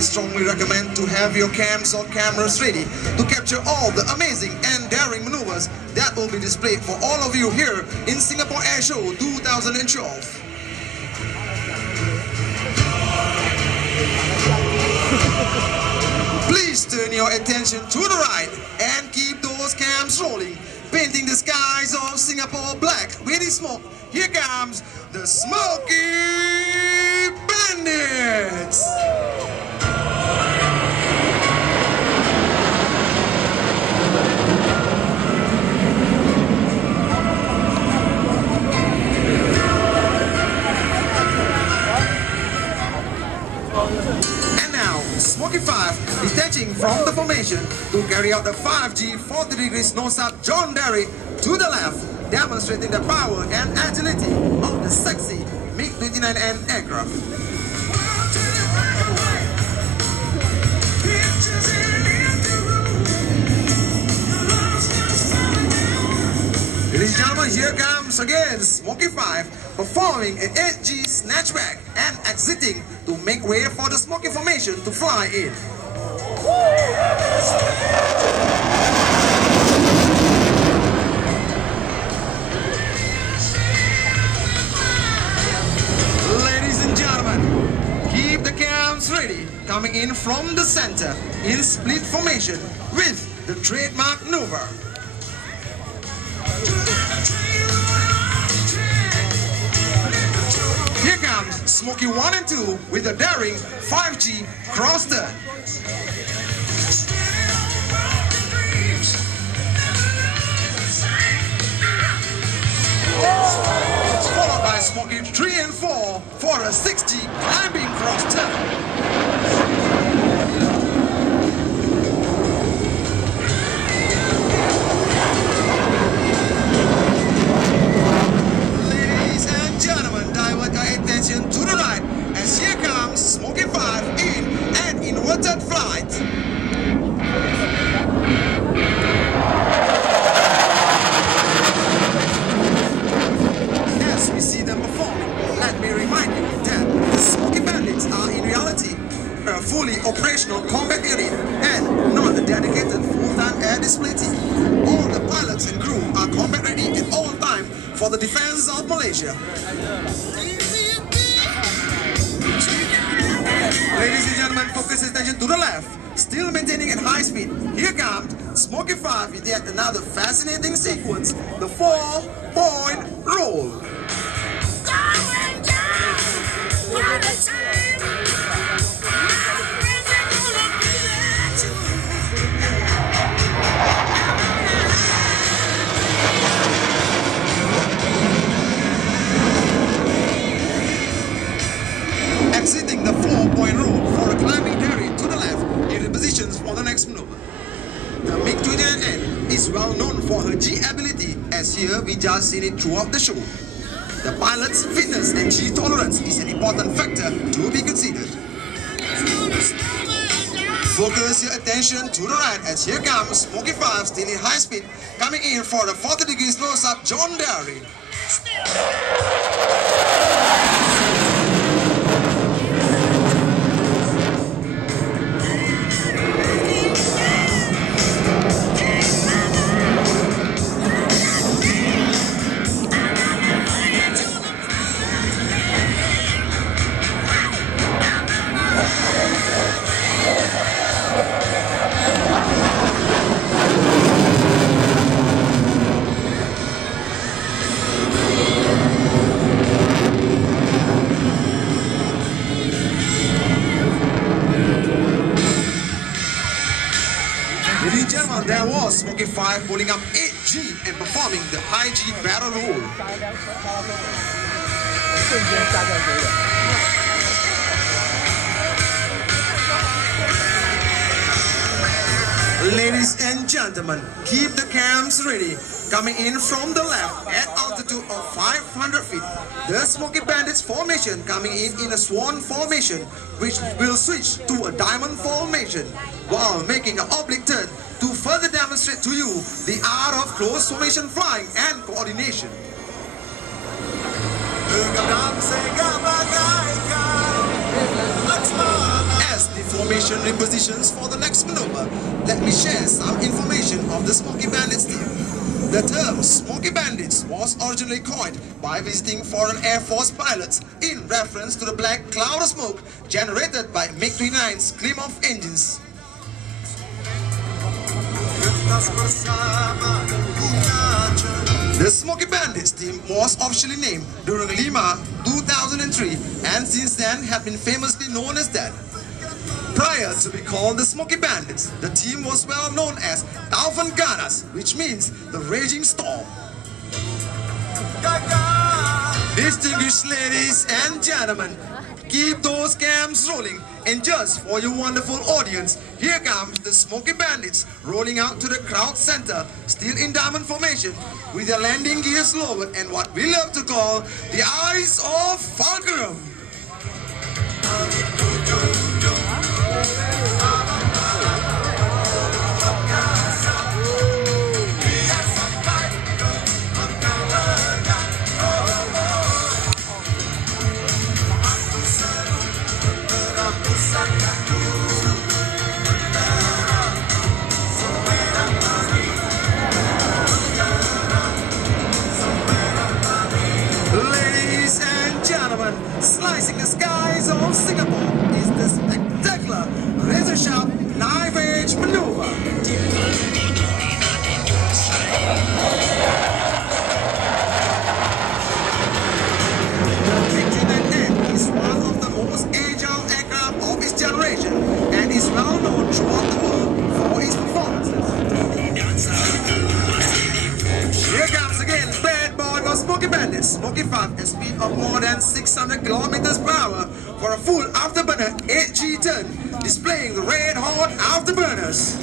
I strongly recommend to have your cams or cameras ready to capture all the amazing and daring maneuvers that will be displayed for all of you here in Singapore Airshow 2012. Please turn your attention to the right and keep those cams rolling, painting the skies of Singapore black with the smoke. Here comes the Smoky Bandits! And now, Smoky 5 detaching from the formation to carry out the 5G 40 degrees nose-up John Derry to the left, demonstrating the power and agility of the sexy MiG-29N aircraft. Ladies and gentlemen, here comes again Smoky 5 performing an 8G snatchback and exiting to make way for the Smoky formation to fly in. Ladies and gentlemen, keep the cams ready, coming in from the center in split formation with the trademark maneuver. Here comes Smoky 1 and 2 with a daring 5G cross turn. Followed by Smoky 3 and 4 for a 6G climbing cross turn. To the right, as here comes Smoky 5 in an inverted flight. As we see them performing, let me remind you that the Smoky Bandits are in reality a fully operational combat unit and not a dedicated full-time air display team. All the pilots and crew are combat ready at all time for the defense of Malaysia. Ladies and gentlemen, focus attention to the left, still maintaining at high speed. Here comes Smoky 5 with yet another fascinating sequence, the 4-point roll. Exiting the 4-point roll for a climbing derry to the left in the positions for the next maneuver. The MiG-29N is well known for her G ability, as here we just seen it throughout the show. The pilot's fitness and G tolerance is an important factor to be considered. Focus your attention to the right as here comes Smoky 5 still in high speed, coming in for the 40 degrees nose-up John Derry. Ladies and gentlemen, there was Smoky 5 pulling up 8G and performing the high G barrel roll. Ladies and gentlemen, keep the cams ready. Coming in from the left at altitude of 500 feet, the Smoky Bandits formation coming in a swan formation, which will switch to a diamond formation, while making an oblique turn to further demonstrate to you the art of close formation flying and coordination. As the formation repositions for the next maneuver, let me share some information of the Smoky Bandits team. The term Smoky Bandits was originally coined by visiting foreign Air Force pilots in reference to the black cloud of smoke generated by MiG-29's gleam-off engines. The Smoky Bandits team was officially named during Lima 2003 and since then have been famously known as that. Prior to be called the Smoky Bandits, the team was well known as Taufan Ganas, which means the raging storm. Distinguished ladies and gentlemen, keep those cams rolling, and just for your wonderful audience, here comes the Smoky Bandits rolling out to the crowd center, still in diamond formation, with their landing gears lowered and what we love to call the eyes of Fulcrum. Slicing the skies of Singapore is the spectacular razor-sharp knife-edge maneuver. The MiG-29N is one of the most agile aircraft of its generation and is well known throughout the world for its performances. Here comes again, bad boy of Smoky Bandits, Smoky 5 at speed of more than 600 kilometers per hour for a full afterburner 8G turn, displaying the red hot afterburners.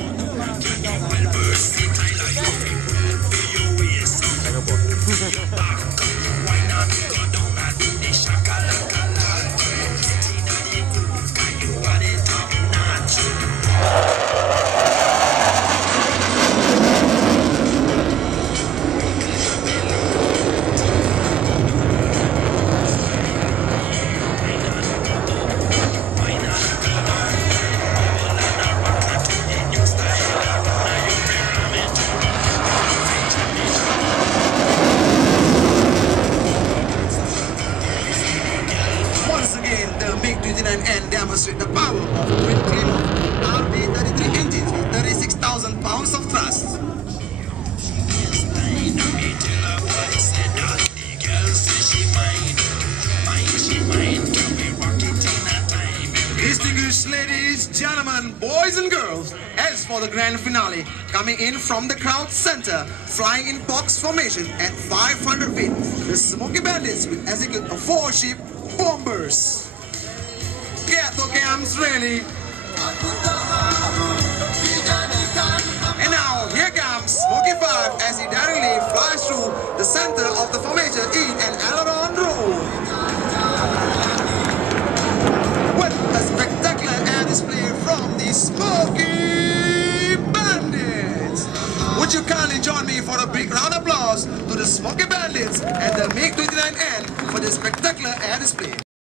MiG-29N demonstrate the power of twin gleam-off RD-33 engines with 36,000 pounds of thrust. Distinguished ladies, gentlemen, boys and girls, as for the grand finale, coming in from the crowd center, flying in box formation at 500 feet, the Smoky Bandits will execute a 4-ship bombers. Get the cams ready. And now here comes Smoky 5 as he directly flies through the center of the formation in an aileron roll. With a spectacular air display from the Smoky Bandits. Would you kindly join me for a big round of applause to the Smoky Bandits and the MiG-29N for this spectacular air display.